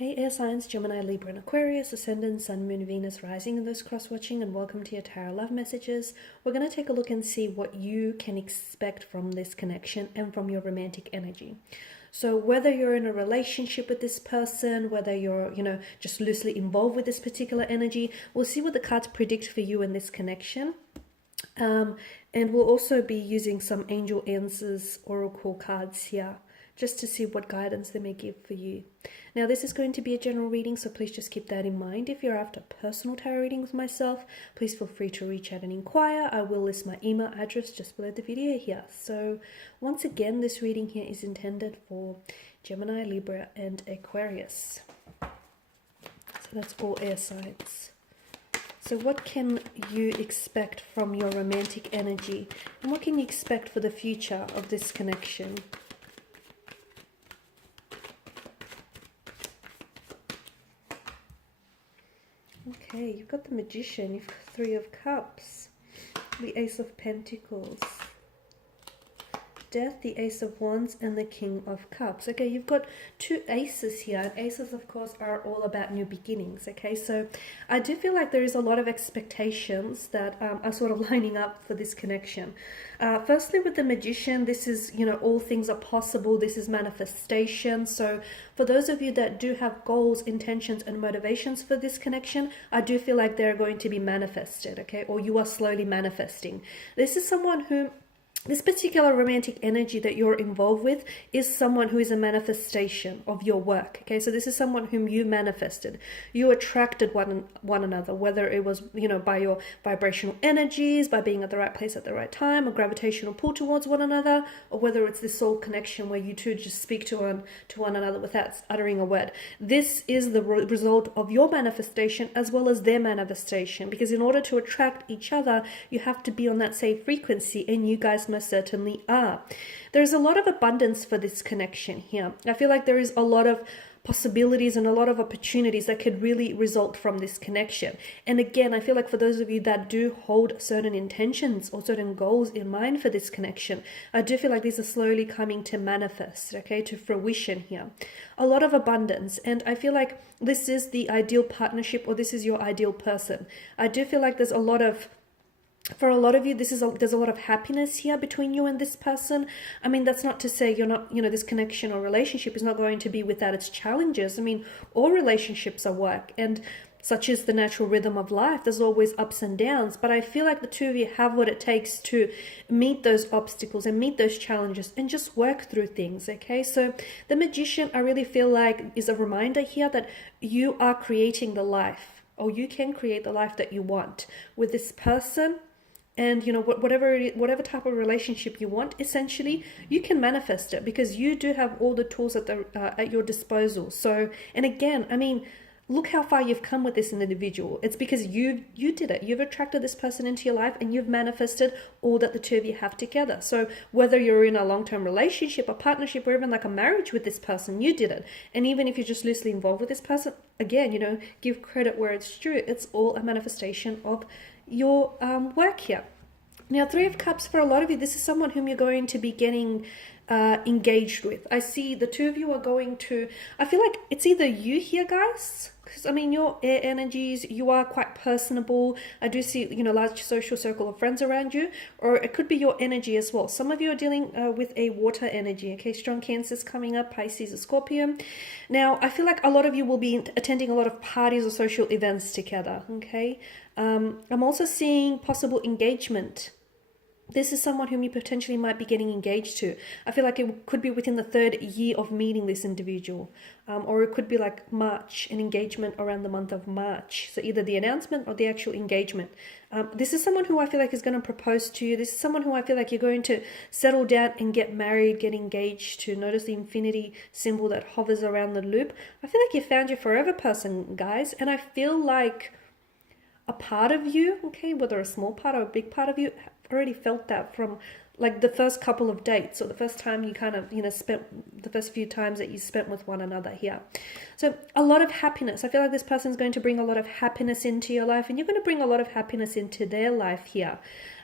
Hey air signs, Gemini, Libra and Aquarius, Ascendant, Sun, Moon, Venus, Rising, and those cross-watching, and welcome to your Tarot Love Messages. We're going to take a look and see what you can expect from this connection and from your romantic energy. So whether you're in a relationship with this person, whether you're, just loosely involved with this particular energy, we'll see what the cards predict for you in this connection. And we'll also be using some Angel Answers Oracle cards here, just to see what guidance they may give for you. Now, this is going to be a general reading, so please just keep that in mind. If you're after personal tarot reading with myself, please feel free to reach out and inquire. I will list my email address just below the video here. So once again, this reading here is intended for Gemini, Libra, and Aquarius. So that's all air signs. So what can you expect from your romantic energy? And what can you expect for the future of this connection? Okay, you've got the Magician, you've got Three of Cups, the Ace of Pentacles, Death, the Ace of Wands, and the King of Cups. Okay, you've got two aces here, and aces, of course, are all about new beginnings. Okay, so I do feel like there is a lot of expectations that are sort of lining up for this connection. Firstly, with the Magician, this is, all things are possible. This is manifestation. So for those of you that do have goals, intentions, and motivations for this connection, I do feel like they're going to be manifested, okay, or you are slowly manifesting. This is someone who... This particular romantic energy that you're involved with is someone who is a manifestation of your work. Okay, so this is someone whom you manifested. You attracted one another, whether it was, by your vibrational energies, by being at the right place at the right time, a gravitational pull towards one another, or whether it's this soul connection where you two just speak to one another without uttering a word. This is the result of your manifestation as well as their manifestation, because in order to attract each other, you have to be on that same frequency, and you guys most certainly are. There's a lot of abundance for this connection here. I feel like there is a lot of possibilities and a lot of opportunities that could really result from this connection. And again, I feel like for those of you that do hold certain intentions or certain goals in mind for this connection, I do feel like these are slowly coming to manifest, okay, to fruition here. A lot of abundance, and I feel like this is the ideal partnership, or this is your ideal person. I do feel like there's a lot of... For a lot of you, there's a lot of happiness here between you and this person. I mean, that's not to say you're not, this connection or relationship is not going to be without its challenges. I mean, all relationships are work, and such is the natural rhythm of life. There's always ups and downs, but I feel like the two of you have what it takes to meet those obstacles and meet those challenges and just work through things, okay? So the Magician, I really feel like, is a reminder here that you are creating the life, or you can create the life that you want with this person. And whatever type of relationship you want, essentially, you can manifest it because you do have all the tools at your disposal. So, and again, I mean, look how far you've come with this individual. It's because you did it. You've attracted this person into your life, and you've manifested all that the two of you have together. So whether you're in a long-term relationship, a partnership, or even like a marriage with this person, you did it. And even if you're just loosely involved with this person, again, give credit where it's due. It's all a manifestation of your work here. Now, Three of Cups, for a lot of you, this is someone whom you're going to be getting engaged with. I see the two of you are going to... I feel like it's either you here, guys, because, I mean, your air energies, you are quite personable. I do see, large social circle of friends around you, or it could be your energy as well. Some of you are dealing with a water energy, okay? Strong Cancers coming up, Pisces or Scorpio. Now, I feel like a lot of you will be attending a lot of parties or social events together, okay? I'm also seeing possible engagement. This is someone whom you potentially might be getting engaged to. I feel like it could be within the 3rd year of meeting this individual. Or it could be like March, an engagement around the month of March. So either the announcement or the actual engagement. This is someone who I feel like is going to propose to you. This is someone who I feel like you're going to settle down and get married, get engaged to. Notice the infinity symbol that hovers around the loop. I feel like you found your forever person, guys. And I feel like a part of you, okay, whether a small part or a big part of you, already felt that from like the first couple of dates, or the first time you kind of, spent the first few times that you spent with one another here. So a lot of happiness. I feel like this person's going to bring a lot of happiness into your life, and you're going to bring a lot of happiness into their life here.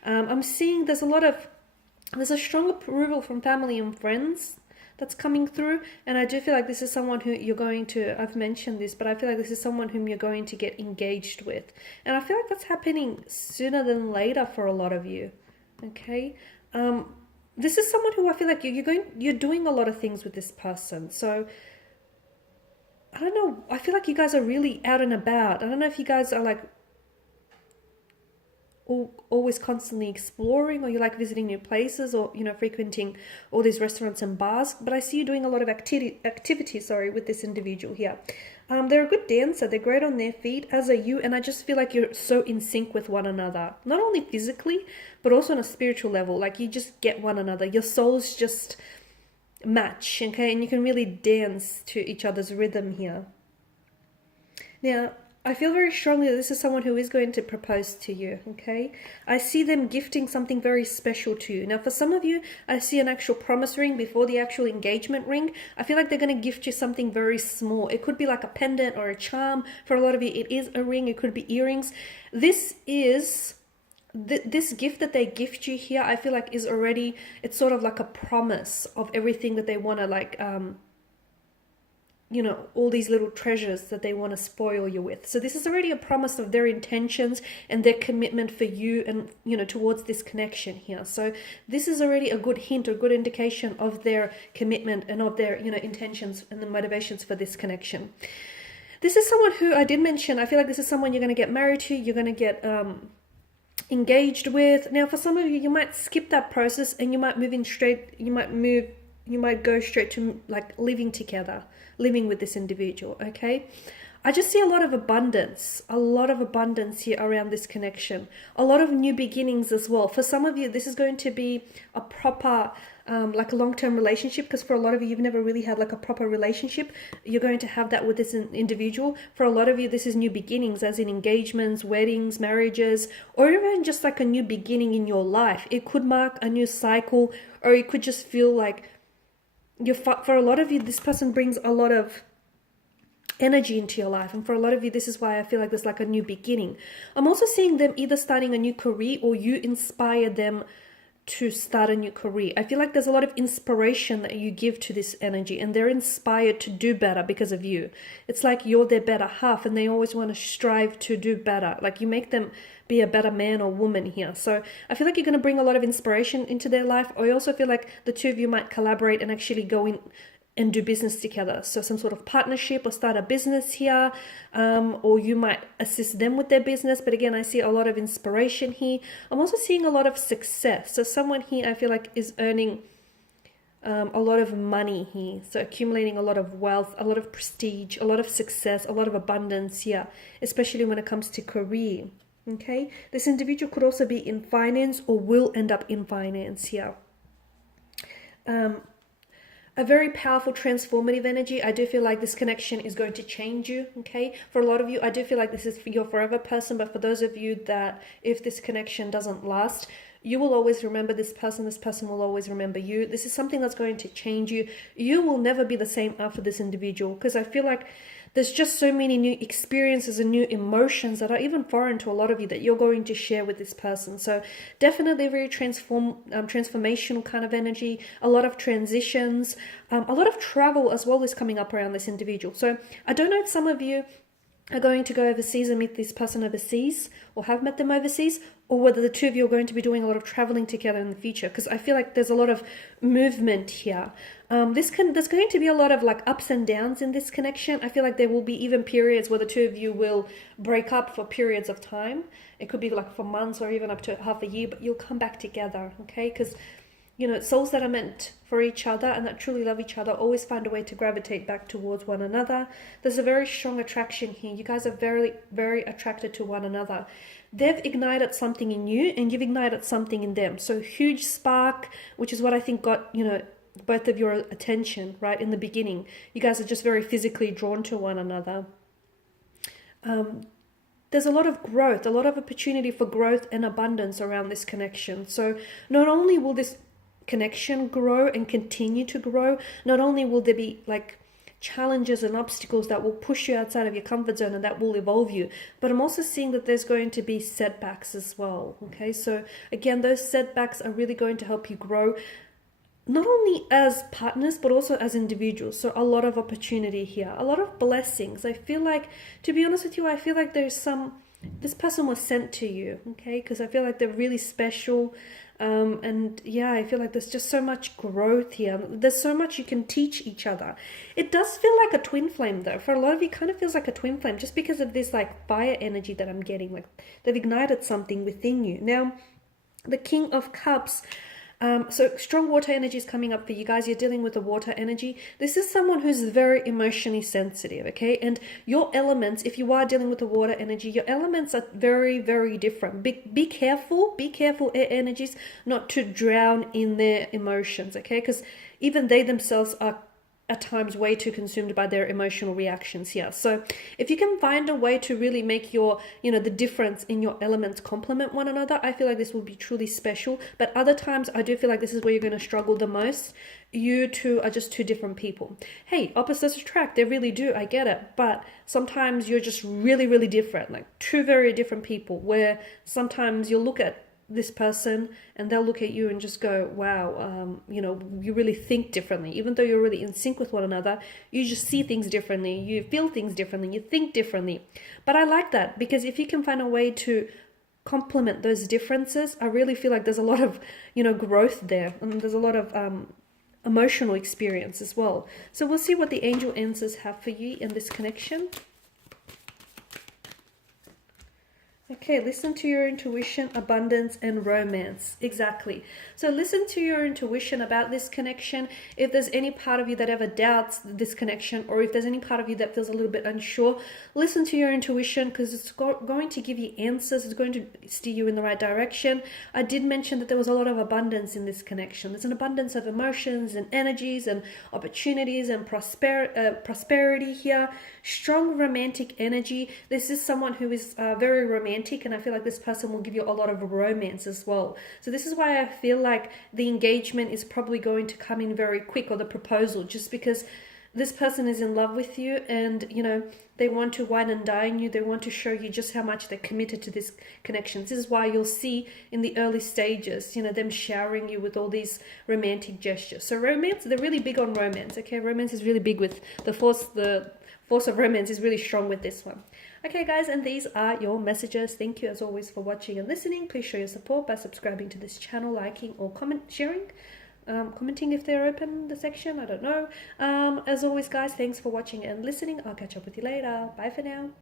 I'm seeing there's a strong approval from family and friends. that's coming through. And I do feel like this is someone who you're going to, I've mentioned this, but I feel like this is someone whom you're going to get engaged with. And I feel like that's happening sooner than later for a lot of you. Okay. This is someone who I feel like you're doing a lot of things with this person. So I don't know. I feel like you guys are really out and about. I don't know if you guys are like always constantly exploring, or you like visiting new places, or frequenting all these restaurants and bars, but I see you doing a lot of activity with this individual here. They're a good dancer, they're great on their feet, as are you, and I just feel like you're so in sync with one another, not only physically but also on a spiritual level. Like you just get one another, your souls just match, okay, and you can really dance to each other's rhythm here. Now I feel very strongly that this is someone who is going to propose to you, okay? I see them gifting something very special to you. Now, for some of you, I see an actual promise ring before the actual engagement ring. I feel like they're going to gift you something very small. It could be like a pendant or a charm. For a lot of you, it is a ring. It could be earrings. This gift that they gift you here, I feel like is already, it's sort of like a promise of everything that they want to like, all these little treasures that they want to spoil you with. So this is already a promise of their intentions and their commitment for you and, towards this connection here. So this is already a good hint or good indication of their commitment and of their, intentions and the motivations for this connection. This is someone who I did mention, I feel like this is someone you're going to get married to, you're going to get engaged with. Now, for some of you, you might skip that process and you might you might go straight to like living together, living with this individual, okay? I just see a lot of abundance here around this connection. A lot of new beginnings as well. For some of you, this is going to be a proper, like a long-term relationship, because for a lot of you, you've never really had like a proper relationship. You're going to have that with this individual. For a lot of you, this is new beginnings, as in engagements, weddings, marriages, or even just like a new beginning in your life. It could mark a new cycle, or it could just feel like for a lot of you, this person brings a lot of energy into your life, and for a lot of you, this is why I feel like there's like a new beginning. I'm also seeing them either starting a new career, or you inspire them to start a new career. I feel like there's a lot of inspiration that you give to this energy, and they're inspired to do better because of you. It's like you're their better half, and they always want to strive to do better. Like you make them be a better man or woman here. So I feel like you're going to bring a lot of inspiration into their life. I also feel like the two of you might collaborate and actually go in and do business together. So some sort of partnership, or start a business here, or you might assist them with their business. But again, I see a lot of inspiration here. I'm also seeing a lot of success. So someone here I feel like is earning a lot of money here. So accumulating a lot of wealth, a lot of prestige, a lot of success, a lot of abundance here, especially when it comes to career. Okay, this individual could also be in finance, or will end up in finance here. A very powerful transformative energy. I do feel like this connection is going to change you, okay? For a lot of you, I do feel like this is for your forever person, but for those of you that if this connection doesn't last, you will always remember this person will always remember you. This is something that's going to change you. You will never be the same after this individual, because I feel like there's just so many new experiences and new emotions that are even foreign to a lot of you that you're going to share with this person. So definitely a very transformational kind of energy, a lot of transitions, a lot of travel as well is coming up around this individual. So I don't know if some of you are going to go overseas and meet this person overseas, or have met them overseas, or whether the two of you are going to be doing a lot of traveling together in the future, because I feel like there's a lot of movement here. There's going to be a lot of like ups and downs in this connection. I feel like there will be even periods where the two of you will break up for periods of time. It could be like for months or even up to half a year, but you'll come back together, okay? Because souls that are meant for each other and that truly love each other always find a way to gravitate back towards one another. There's a very strong attraction here. You guys are very, very attracted to one another. They've ignited something in you, and you've ignited something in them. So huge spark, which is what I think got, both of your attention, right, in the beginning. You guys are just very physically drawn to one another. There's a lot of growth, a lot of opportunity for growth and abundance around this connection. So not only will this connection grow and continue to grow, not only will there be like challenges and obstacles that will push you outside of your comfort zone and that will evolve you, but I'm also seeing that there's going to be setbacks as well. Okay, so again, those setbacks are really going to help you grow. not only as partners but also as individuals. So a lot of opportunity here, a lot of blessings. I feel like, to be honest with you, I feel like this person was sent to you, okay? Because I feel like they're really special. And yeah, I feel like there's just so much growth here. There's so much you can teach each other. It does feel like a twin flame though. For a lot of you, it kind of feels like a twin flame just because of this like fire energy that I'm getting. Like they've ignited something within you. Now, the King of Cups. So strong water energy is coming up for you guys. You're dealing with the water energy. This is someone who's very emotionally sensitive, okay? And your elements, if you are dealing with the water energy, your elements are very, very different. Be careful, air energies, not to drown in their emotions, okay? Because even they themselves are at times way too consumed by their emotional reactions here. So if you can find a way to really make your, the difference in your elements complement one another, I feel like this will be truly special. But other times I do feel like this is where you're going to struggle the most. You two are just two different people. Hey, opposites attract, they really do, I get it. But sometimes you're just really, really different, like two very different people, where sometimes you'll look at this person and they'll look at you and just go, wow, you really think differently. Even though you're really in sync with one another, you just see things differently, you feel things differently, you think differently. But I like that, because if you can find a way to complement those differences, I really feel like there's a lot of growth there, and there's a lot of emotional experience as well. So we'll see what the angel answers have for you in this connection. Okay, listen to your intuition, abundance, and romance. Exactly. So listen to your intuition about this connection. If there's any part of you that ever doubts this connection, or if there's any part of you that feels a little bit unsure, listen to your intuition, because it's going to give you answers. It's going to steer you in the right direction. I did mention that there was a lot of abundance in this connection. There's an abundance of emotions and energies and opportunities and prosperity here. Strong romantic energy. This is someone who is very romantic, and I feel like this person will give you a lot of romance as well. So this is why I feel like the engagement is probably going to come in very quick, or the proposal, just because this person is in love with you, and they want to wine and dine you. They want to show you just how much they're committed to this connection. This is why you'll see in the early stages, them showering you with all these romantic gestures. So romance, they're really big on romance, okay? Romance is really big with the force of romance is really strong with this one. Okay guys, and these are your messages. Thank you as always for watching and listening. Please show your support by subscribing to this channel, liking or sharing, commenting if they're open, the section, I don't know. As always guys, thanks for watching and listening. I'll catch up with you later. Bye for now.